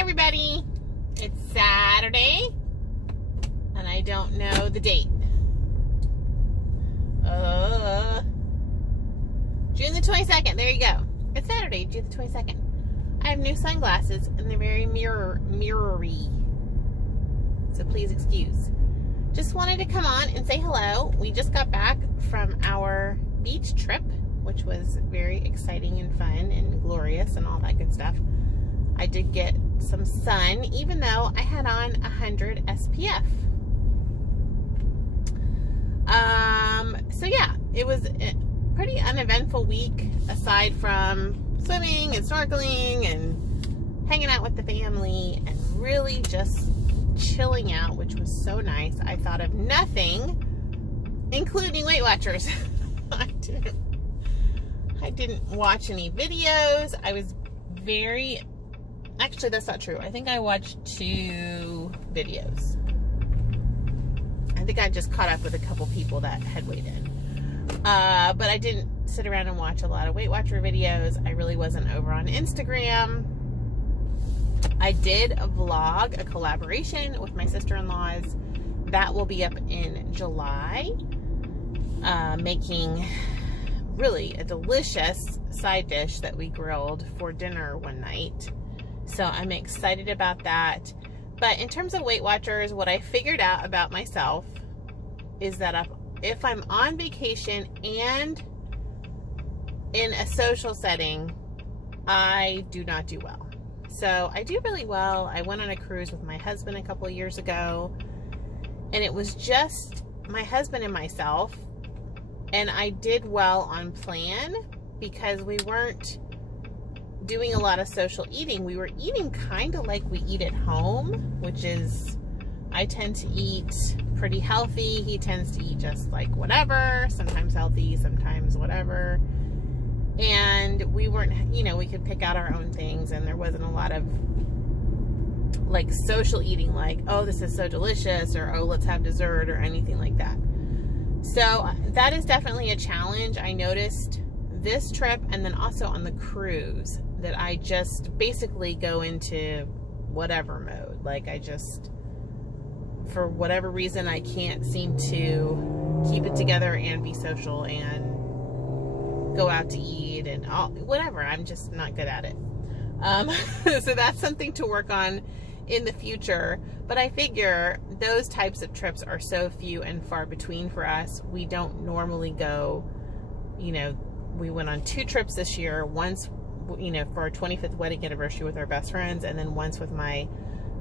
everybody, it's Saturday and I don't know the date. June the 22nd, there you go. It's Saturday, June the 22nd. I have new sunglasses and they're very mirrory, so please excuse. Just wanted to come on and say hello. We just got back from our beach trip, which was very exciting and fun and glorious and all that good stuff. I did get some sun, even though I had on 100 SPF. So yeah, it was a pretty uneventful week, aside from swimming and snorkeling and hanging out with the family and really just chilling out, which was so nice. I thought of nothing, including Weight Watchers. I didn't watch any videos. I was actually, that's not true. I think I watched 2 videos. I think I just caught up with a couple people that had weighed in. But I didn't sit around and watch a lot of Weight Watcher videos. I really wasn't over on Instagram. I did vlog a collaboration with my sister-in-laws. That will be up in July. Making really a delicious side dish that we grilled for dinner one night. So I'm excited about that. But in terms of Weight Watchers, what I figured out about myself is that if I'm on vacation and in a social setting, I do not do well. So I do really well. I went on a cruise with my husband a couple of years ago, and it was just my husband and myself, and I did well on plan because we weren't doing a lot of social eating. We were eating kind of like we eat at home, which is, I tend to eat pretty healthy. He tends to eat just like whatever, sometimes healthy, sometimes whatever. And we weren't, we could pick out our own things, and there wasn't a lot of like social eating, like, oh, this is so delicious, or oh, let's have dessert, or anything like that. So that is definitely a challenge. I noticed this trip, and then also on the cruise, that I just basically go into whatever mode. Like, I just, for whatever reason, I can't seem to keep it together and be social and go out to eat and all, whatever. I'm just not good at it. So that's something to work on in the future. But I figure those types of trips are so few and far between for us. We don't normally go, we went on 2 trips this year. Once, for our 25th wedding anniversary with our best friends, and then once with my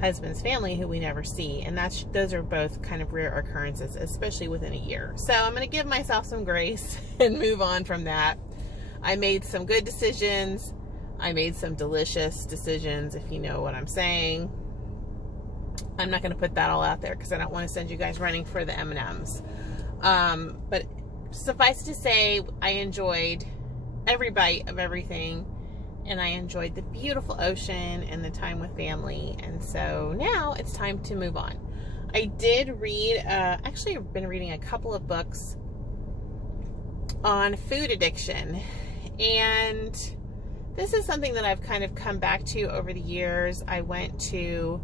husband's family, who we never see. And those are both kind of rare occurrences, especially within a year. So I'm going to give myself some grace and move on from that. I made some good decisions. I made some delicious decisions, if you know what I'm saying. I'm not going to put that all out there because I don't want to send you guys running for the M&Ms. But suffice to say, I enjoyed every bite of everything, and I enjoyed the beautiful ocean and the time with family. And so now it's time to move on. I did read, actually I've been reading a couple of books on food addiction. And this is something that I've kind of come back to over the years. I went to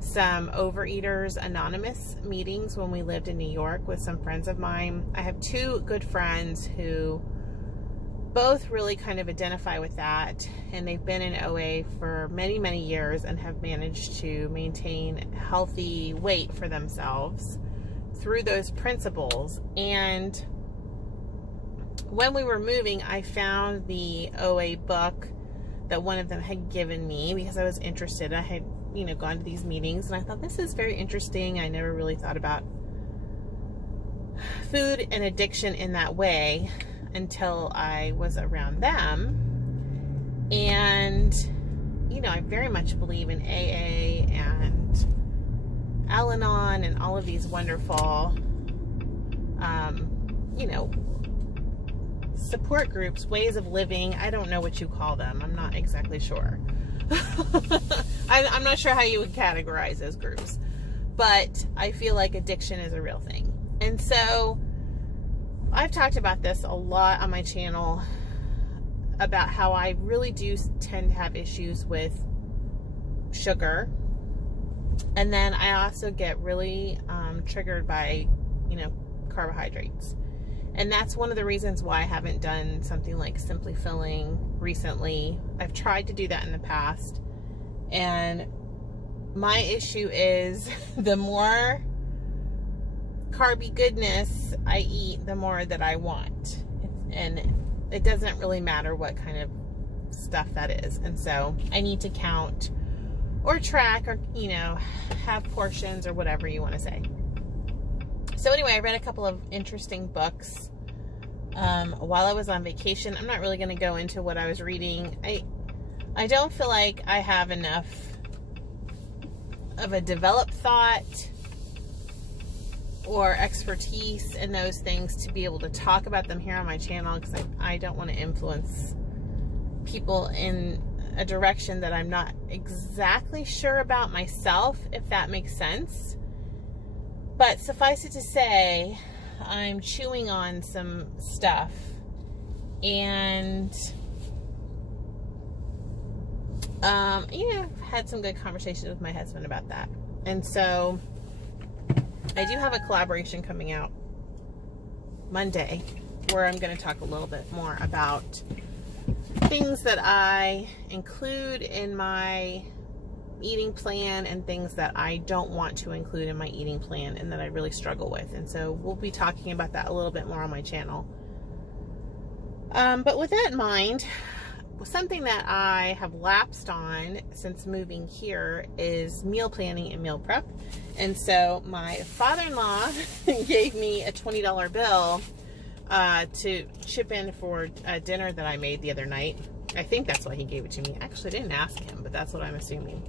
some Overeaters Anonymous meetings when we lived in New York with some friends of mine. I have 2 good friends who both really kind of identify with that, and they've been in OA for many, many years and have managed to maintain healthy weight for themselves through those principles. And when we were moving, I found the OA book that one of them had given me because I was interested. I had, gone to these meetings, and I thought, this is very interesting. I never really thought about food and addiction in that way until I was around them. And, I very much believe in AA and Al-Anon and all of these wonderful, support groups, ways of living. I don't know what you call them. I'm not exactly sure. I'm not sure how you would categorize those groups. But I feel like addiction is a real thing. And so I've talked about this a lot on my channel about how I really do tend to have issues with sugar. And then I also get really triggered by, carbohydrates. And that's one of the reasons why I haven't done something like Simply Filling recently. I've tried to do that in the past. And my issue is the more carby goodness I eat, the more that I want. And it doesn't really matter what kind of stuff that is. And so I need to count or track or, have portions or whatever you want to say. So anyway, I read a couple of interesting books while I was on vacation. I'm not really going to go into what I was reading. I don't feel like I have enough of a developed thought or expertise in those things to be able to talk about them here on my channel, because I don't want to influence people in a direction that I'm not exactly sure about myself, if that makes sense. But suffice it to say, I'm chewing on some stuff, and had some good conversations with my husband about that. And so I do have a collaboration coming out Monday where I'm going to talk a little bit more about things that I include in my eating plan and things that I don't want to include in my eating plan and that I really struggle with. And so we'll be talking about that a little bit more on my channel. But with that in mind, something that I have lapsed on since moving here is meal planning and meal prep. And so my father-in-law gave me a $20 bill to chip in for a dinner that I made the other night. I think that's why he gave it to me. Actually, I didn't ask him, but that's what I'm assuming.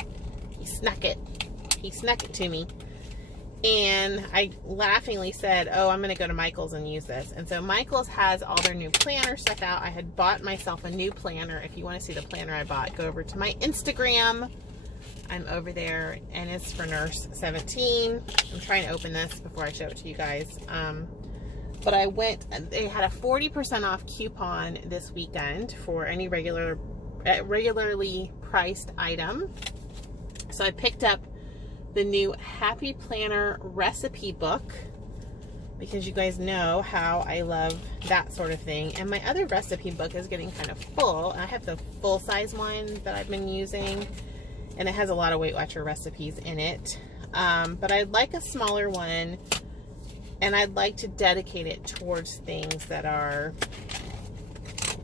He snuck it. He snuck it to me. And I laughingly said, oh, I'm going to go to Michael's and use this. And so Michael's has all their new planner stuff out. I had bought myself a new planner. If you want to see the planner I bought, go over to my Instagram. I'm over there, and it's for Nurse 17. I'm trying to open this before I show it to you guys. But I went, they had a 40% off coupon this weekend for any regularly priced item. So I picked up the new Happy Planner recipe book, because you guys know how I love that sort of thing. And my other recipe book is getting kind of full. I have the full-size one that I've been using, and it has a lot of Weight Watcher recipes in it. But I'd like a smaller one, and I'd like to dedicate it towards things that are,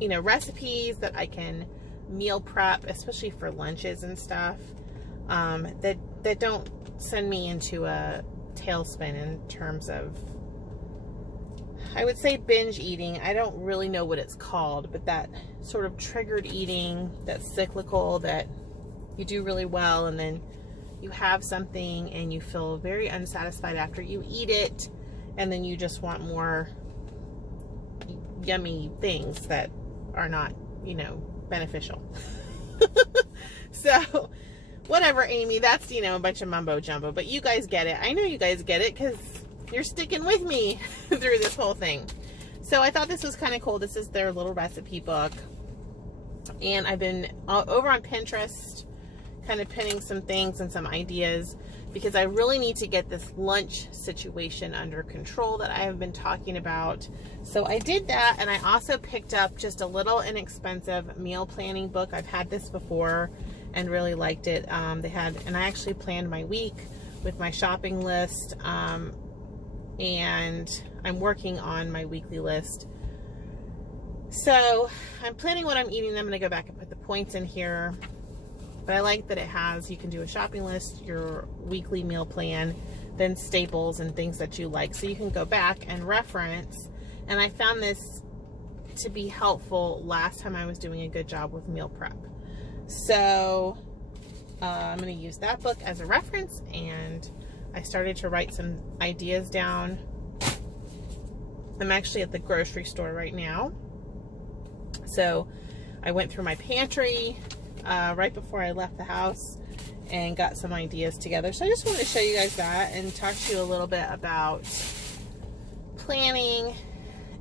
recipes that I can meal prep, especially for lunches and stuff, that don't send me into a tailspin in terms of, I would say, binge eating. I don't really know what it's called, but that sort of triggered eating, that's cyclical, that you do really well and then you have something and you feel very unsatisfied after you eat it, and then you just want more yummy things that are not, beneficial. So whatever, Amy, that's, a bunch of mumbo jumbo, but you guys get it. I know you guys get it because you're sticking with me through this whole thing. So I thought this was kind of cool. This is their little recipe book, and I've been over on Pinterest kind of pinning some things and some ideas, because I really need to get this lunch situation under control that I have been talking about. So I did that, and I also picked up just a little inexpensive meal planning book. I've had this before and really liked it. And I actually planned my week with my shopping list, and I'm working on my weekly list. So I'm planning what I'm eating. I'm going to go back and put the points in here. But I like that it has, you can do a shopping list, your weekly meal plan, then staples and things that you like. So you can go back and reference. And I found this to be helpful last time I was doing a good job with meal prep. So I'm going to use that book as a reference, and I started to write some ideas down. I'm actually at the grocery store right now. So I went through my pantry right before I left the house and got some ideas together. So I just wanted to show you guys that and talk to you a little bit about planning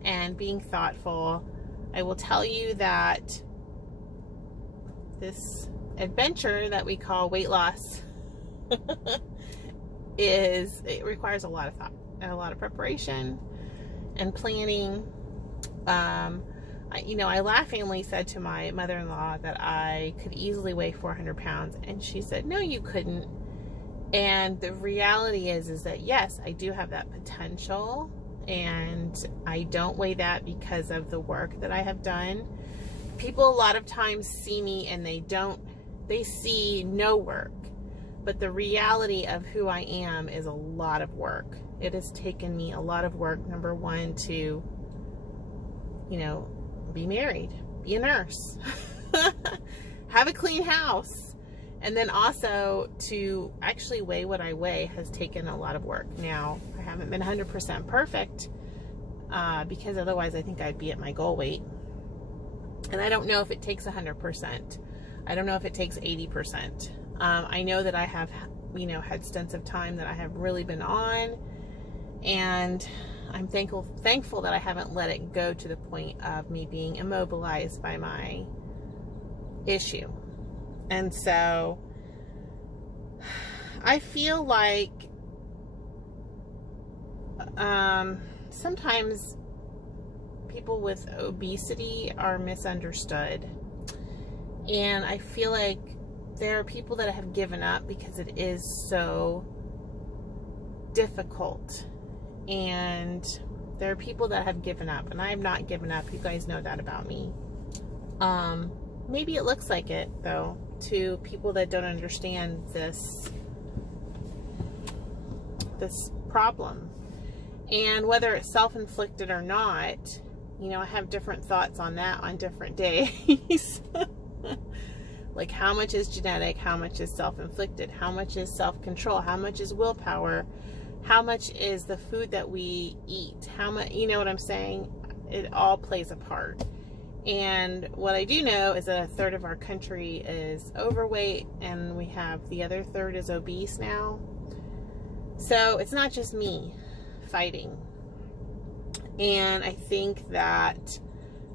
and being thoughtful. I will tell you that this adventure that we call weight loss it requires a lot of thought and a lot of preparation and planning. I laughingly said to my mother-in-law that I could easily weigh 400 pounds, and she said, no, you couldn't. And the reality is that yes, I do have that potential, and I don't weigh that because of the work that I have done. People a lot of times see me and they see no work, but the reality of who I am is a lot of work. It has taken me a lot of work, number one, to, be married, be a nurse, have a clean house, and then also to actually weigh what I weigh has taken a lot of work. Now, I haven't been 100% perfect because otherwise I think I'd be at my goal weight. And I don't know if it takes 100%. I don't know if it takes 80%. I know that I have, had stints of time that I have really been on, and I'm thankful that I haven't let it go to the point of me being immobilized by my issue. And so I feel like sometimes people with obesity are misunderstood. And I feel like there are people that have given up because it is so difficult. And there are people that have given up, and I have not given up. You guys know that about me. Maybe it looks like it, though, to people that don't understand this problem. And whether it's self-inflicted or not, I have different thoughts on that on different days. Like, how much is genetic? How much is self-inflicted? How much is self-control? How much is willpower? How much is the food that we eat? How much, you know what I'm saying? It all plays a part. And what I do know is that a third of our country is overweight, and we have the other third is obese now. So it's not just me fighting. And I think that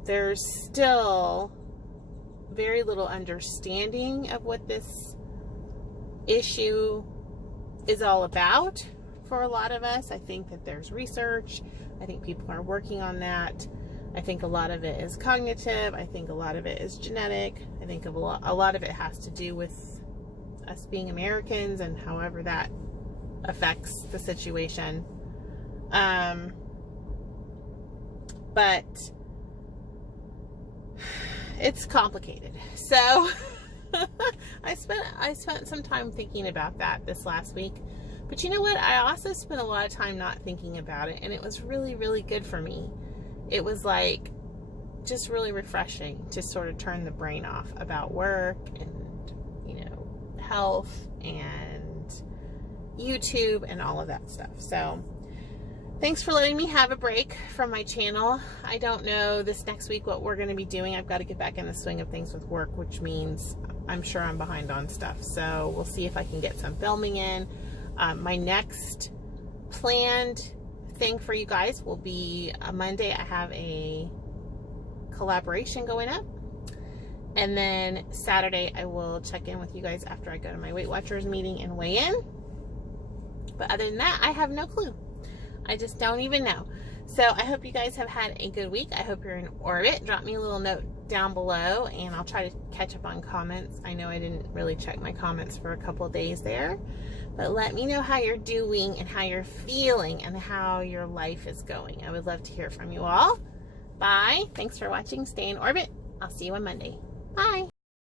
there's still very little understanding of what this issue is all about for a lot of us. I think that there's research. I think people are working on that. I think a lot of it is cognitive. I think a lot of it is genetic. I think a lot of it has to do with us being Americans and however that affects the situation. But it's complicated. So I spent some time thinking about that this last week. But you know what? I also spent a lot of time not thinking about it, and it was really, really good for me. It was like just really refreshing to sort of turn the brain off about work and, health and YouTube and all of that stuff. So thanks for letting me have a break from my channel. I don't know this next week what we're going to be doing. I've got to get back in the swing of things with work, which means I'm sure I'm behind on stuff. So we'll see if I can get some filming in. My next planned thing for you guys will be Monday. I have a collaboration going up. And then Saturday, I will check in with you guys after I go to my Weight Watchers meeting and weigh in. But other than that, I have no clue. I just don't even know. So I hope you guys have had a good week. I hope you're in orbit. Drop me a little note down below, and I'll try to catch up on comments. I know I didn't really check my comments for a couple days there. But let me know how you're doing and how you're feeling and how your life is going. I would love to hear from you all. Bye. Thanks for watching. Stay in orbit. I'll see you on Monday. Bye.